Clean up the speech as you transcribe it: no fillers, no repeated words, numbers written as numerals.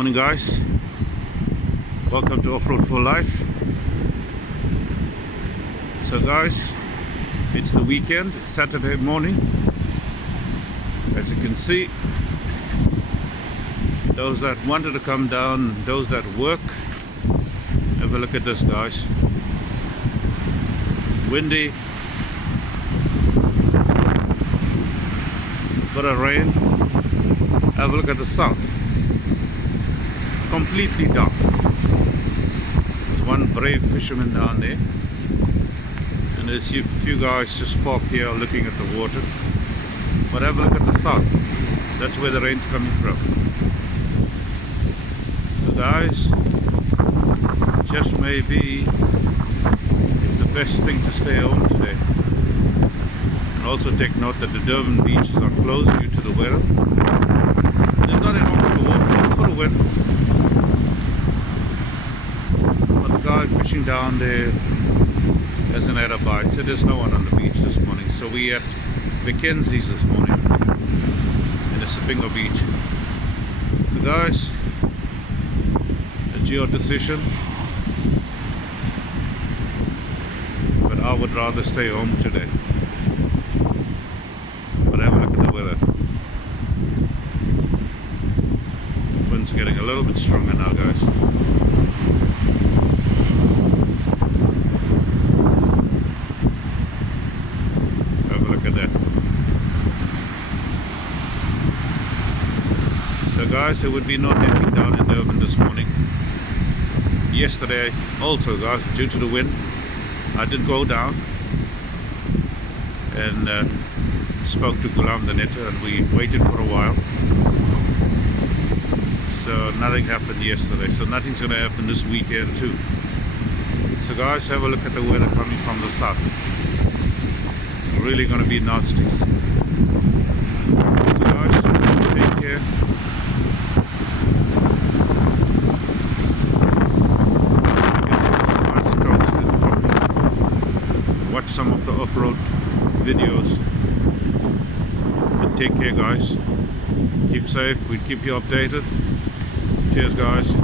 Morning guys, welcome to Off-Road for Life. So guys, it's the weekend, it's Saturday morning. As you can see, those that wanted to come down, those that work, have a look at this guys. Windy, bit of rain. Have a look at the south, completely dark. There's one brave fisherman down there, and there's a few guys just parked here looking at the water. But have a look at the south, that's where the rain's coming from. So guys, just maybe it's the best thing to stay home today. And also take note that the Durban beaches are closed due to the weather. There's not enough of the water for the wind. But the guy fishing down there hasn't had a bite, so there's no one on the beach this morning. So we at Mackenzie's this morning in the Isipingo beach. So guys, it's your decision, but I would rather stay home today. But have a look at the weather. Wind's getting a little bit stronger now guys. Have a look at that. So guys, there would be no netting down in Durban this morning. Yesterday also guys, due to the wind, I did go down and spoke to Gulam the netter, and we waited for a while. So nothing happened yesterday, so nothing's going to happen this weekend too. So guys, have a look at the weather coming from the south. It's really going to be nasty. So guys, take care. Watch some of the off-road videos. But take care guys. Keep safe. We'll keep you updated. Cheers guys.